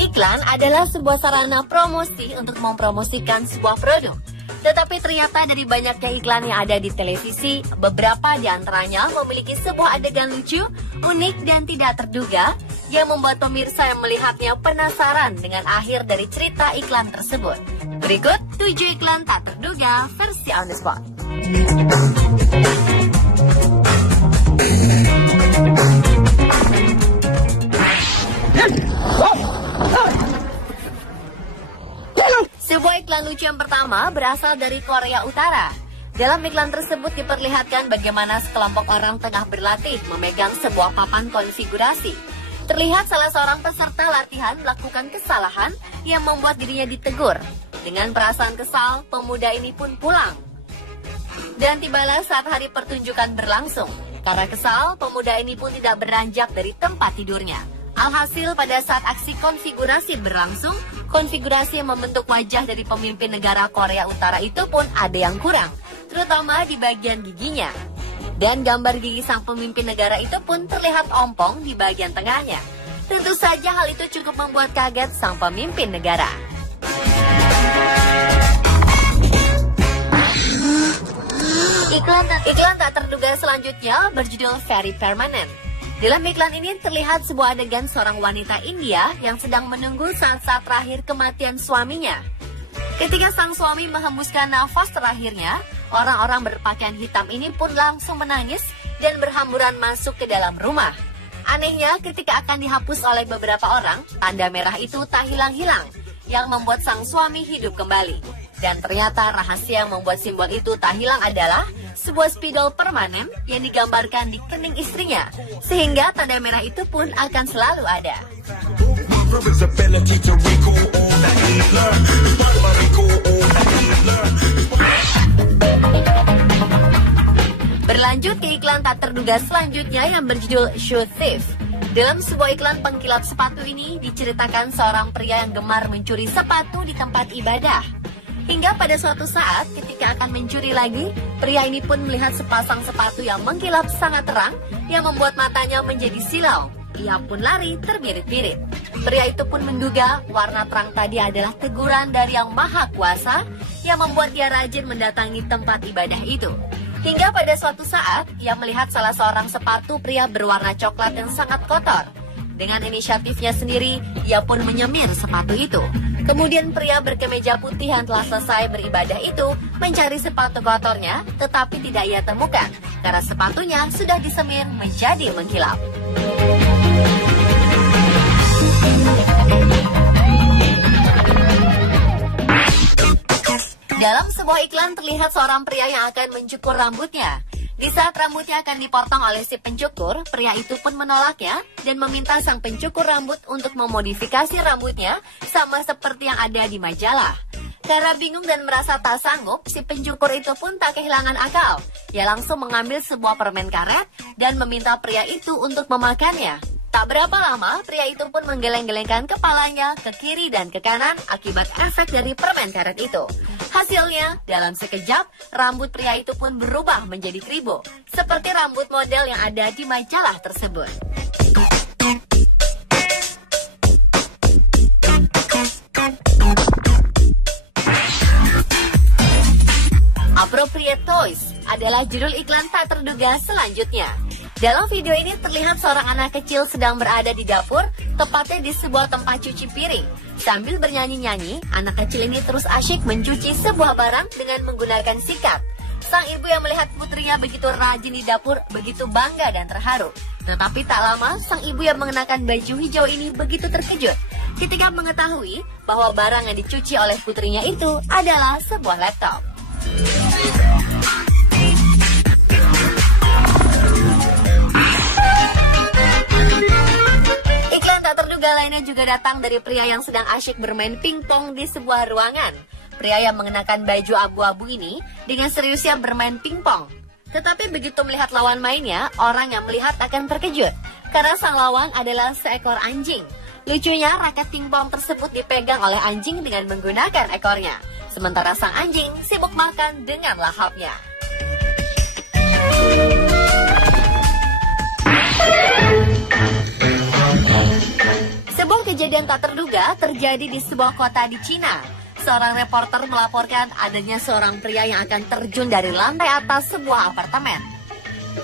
Iklan adalah sebuah sarana promosi untuk mempromosikan sebuah produk. Tetapi ternyata dari banyaknya iklan yang ada di televisi, beberapa di antaranya memiliki sebuah adegan lucu, unik, dan tidak terduga yang membuat pemirsa yang melihatnya penasaran dengan akhir dari cerita iklan tersebut. Berikut 7 iklan tak terduga versi on the spot. Sebuah iklan lucu yang pertama berasal dari Korea Utara. Dalam iklan tersebut diperlihatkan bagaimana sekelompok orang tengah berlatih memegang sebuah papan konfigurasi. Terlihat salah seorang peserta latihan melakukan kesalahan yang membuat dirinya ditegur. Dengan perasaan kesal, pemuda ini pun pulang. Dan tibalah saat hari pertunjukan berlangsung. Karena kesal, pemuda ini pun tidak beranjak dari tempat tidurnya. Alhasil pada saat aksi konfigurasi berlangsung, konfigurasi yang membentuk wajah dari pemimpin negara Korea Utara itu pun ada yang kurang, terutama di bagian giginya. Dan gambar gigi sang pemimpin negara itu pun terlihat ompong di bagian tengahnya. Tentu saja hal itu cukup membuat kaget sang pemimpin negara. Iklan tak terduga selanjutnya berjudul Very Permanent. Dalam iklan ini terlihat sebuah adegan seorang wanita India yang sedang menunggu saat-saat terakhir kematian suaminya. Ketika sang suami menghembuskan nafas terakhirnya, orang-orang berpakaian hitam ini pun langsung menangis dan berhamburan masuk ke dalam rumah. Anehnya, ketika akan dihapus oleh beberapa orang, tanda merah itu tak hilang-hilang, yang membuat sang suami hidup kembali. Dan ternyata rahasia yang membuat simbol itu tak hilang adalah sebuah spidol permanen yang digambarkan di kening istrinya, sehingga tanda merah itu pun akan selalu ada. Berlanjut ke iklan tak terduga selanjutnya yang berjudul Shoe Thief. Dalam sebuah iklan pengkilap sepatu ini diceritakan seorang pria yang gemar mencuri sepatu di tempat ibadah. Hingga pada suatu saat ketika akan mencuri lagi, pria ini pun melihat sepasang sepatu yang mengkilap sangat terang yang membuat matanya menjadi silau. Ia pun lari terbirit-birit. Pria itu pun menduga warna terang tadi adalah teguran dari Yang Maha Kuasa yang membuat dia rajin mendatangi tempat ibadah itu. Hingga pada suatu saat, ia melihat salah seorang sepatu pria berwarna coklat yang sangat kotor. Dengan inisiatifnya sendiri, ia pun menyemir sepatu itu. Kemudian pria berkemeja putih yang telah selesai beribadah itu mencari sepatu kotornya, tetapi tidak ia temukan karena sepatunya sudah disemir menjadi mengkilap. Dalam sebuah iklan terlihat seorang pria yang akan mencukur rambutnya. Di saat rambutnya akan dipotong oleh si pencukur, pria itu pun menolaknya dan meminta sang pencukur rambut untuk memodifikasi rambutnya sama seperti yang ada di majalah. Karena bingung dan merasa tak sanggup, si pencukur itu pun tak kehilangan akal. Ia langsung mengambil sebuah permen karet dan meminta pria itu untuk memakannya. Tak berapa lama, pria itu pun menggeleng-gelengkan kepalanya ke kiri dan ke kanan akibat efek dari permen karet itu. Hasilnya, dalam sekejap, rambut pria itu pun berubah menjadi kribo, seperti rambut model yang ada di majalah tersebut. Appropriate Toys adalah judul iklan tak terduga selanjutnya. Dalam video ini terlihat seorang anak kecil sedang berada di dapur, tepatnya di sebuah tempat cuci piring. Sambil bernyanyi-nyanyi, anak kecil ini terus asyik mencuci sebuah barang dengan menggunakan sikat. Sang ibu yang melihat putrinya begitu rajin di dapur, begitu bangga dan terharu. Tetapi tak lama, sang ibu yang mengenakan baju hijau ini begitu terkejut ketika mengetahui bahwa barang yang dicuci oleh putrinya itu adalah sebuah laptop. Lainnya juga datang dari pria yang sedang asyik bermain pingpong di sebuah ruangan. Pria yang mengenakan baju abu-abu ini dengan seriusnya bermain pingpong. Tetapi begitu melihat lawan mainnya, orang yang melihat akan terkejut karena sang lawan adalah seekor anjing. Lucunya, raket pingpong tersebut dipegang oleh anjing dengan menggunakan ekornya, sementara sang anjing sibuk makan dengan lahapnya. terjadi di sebuah kota di Cina. Seorang reporter melaporkan adanya seorang pria yang akan terjun dari lantai atas sebuah apartemen.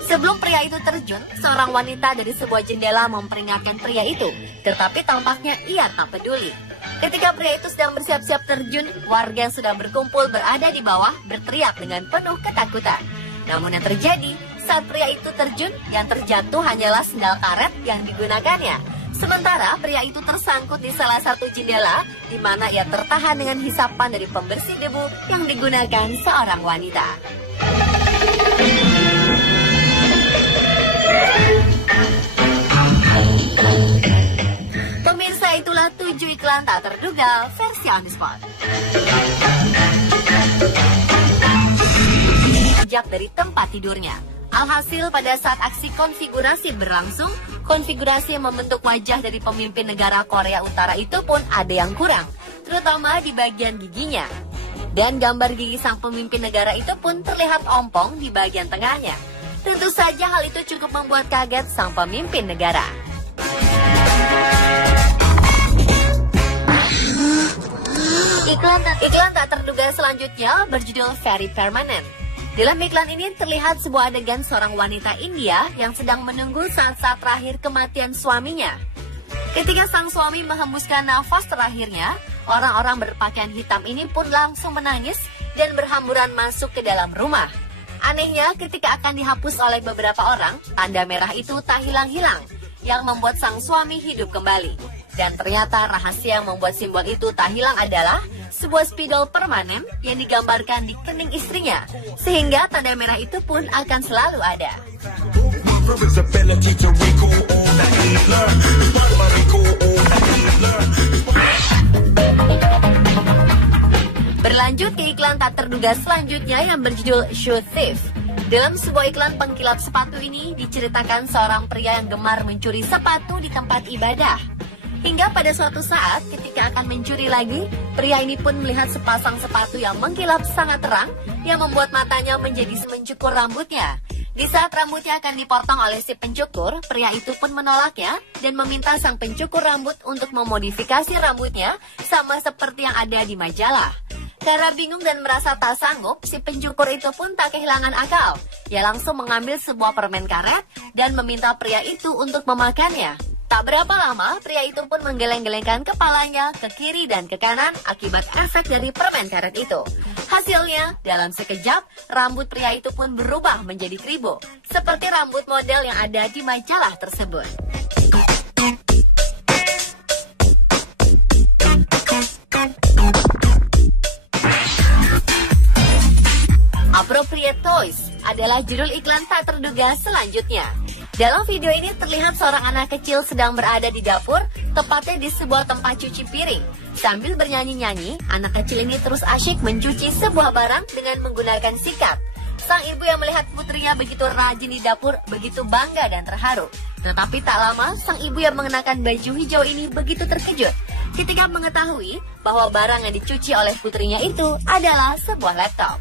Sebelum pria itu terjun, seorang wanita dari sebuah jendela memperingatkan pria itu, tetapi tampaknya ia tak peduli. Ketika pria itu sedang bersiap-siap terjun, warga yang sudah berkumpul berada di bawah berteriak dengan penuh ketakutan. Namun yang terjadi, saat pria itu terjun, yang terjatuh hanyalah sendal karet yang digunakannya. Sementara pria itu tersangkut di salah satu jendela, di mana ia tertahan dengan hisapan dari pembersih debu yang digunakan seorang wanita. Pemirsa, itulah 7 iklan tak terduga versi on the spot. Sejak dari tempat tidurnya. Alhasil pada saat aksi konfigurasi berlangsung, konfigurasi yang membentuk wajah dari pemimpin negara Korea Utara itu pun ada yang kurang, terutama di bagian giginya. Dan gambar gigi sang pemimpin negara itu pun terlihat ompong di bagian tengahnya. Tentu saja hal itu cukup membuat kaget sang pemimpin negara. Iklan tak terduga selanjutnya berjudul Very Permanent. Dalam iklan ini terlihat sebuah adegan seorang wanita India yang sedang menunggu saat-saat terakhir kematian suaminya. Ketika sang suami menghembuskan nafas terakhirnya, orang-orang berpakaian hitam ini pun langsung menangis dan berhamburan masuk ke dalam rumah. Anehnya, ketika akan dihapus oleh beberapa orang, tanda merah itu tak hilang-hilang, yang membuat sang suami hidup kembali. Dan ternyata rahasia yang membuat simbol itu tak hilang adalah sebuah spidol permanen yang digambarkan di kening istrinya, sehingga tanda merah itu pun akan selalu ada. Berlanjut ke iklan tak terduga selanjutnya yang berjudul Shoe Thief. Dalam sebuah iklan pengkilap sepatu ini diceritakan seorang pria yang gemar mencuri sepatu di tempat ibadah. Hingga pada suatu saat ketika akan mencuri lagi, pria ini pun melihat sepasang sepatu yang mengkilap sangat terang yang membuat matanya menjadi mencukur rambutnya. Di saat rambutnya akan dipotong oleh si pencukur, pria itu pun menolaknya dan meminta sang pencukur rambut untuk memodifikasi rambutnya sama seperti yang ada di majalah. Karena bingung dan merasa tak sanggup, si pencukur itu pun tak kehilangan akal. Ia langsung mengambil sebuah permen karet dan meminta pria itu untuk memakannya. Tak berapa lama, pria itu pun menggeleng-gelengkan kepalanya ke kiri dan ke kanan akibat efek dari permen karet itu. Hasilnya, dalam sekejap, rambut pria itu pun berubah menjadi kribo, seperti rambut model yang ada di majalah tersebut. Appropriate Toys adalah judul iklan tak terduga selanjutnya. Dalam video ini terlihat seorang anak kecil sedang berada di dapur, tepatnya di sebuah tempat cuci piring. Sambil bernyanyi-nyanyi, anak kecil ini terus asyik mencuci sebuah barang dengan menggunakan sikat. Sang ibu yang melihat putrinya begitu rajin di dapur, begitu bangga dan terharu. Tetapi tak lama, sang ibu yang mengenakan baju hijau ini begitu terkejut ketika mengetahui bahwa barang yang dicuci oleh putrinya itu adalah sebuah laptop.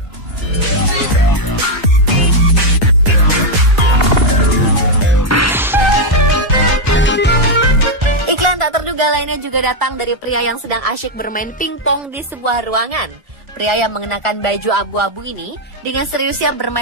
Lainnya juga datang dari pria yang sedang asyik bermain pingpong di sebuah ruangan. Pria yang mengenakan baju abu-abu ini dengan seriusnya bermain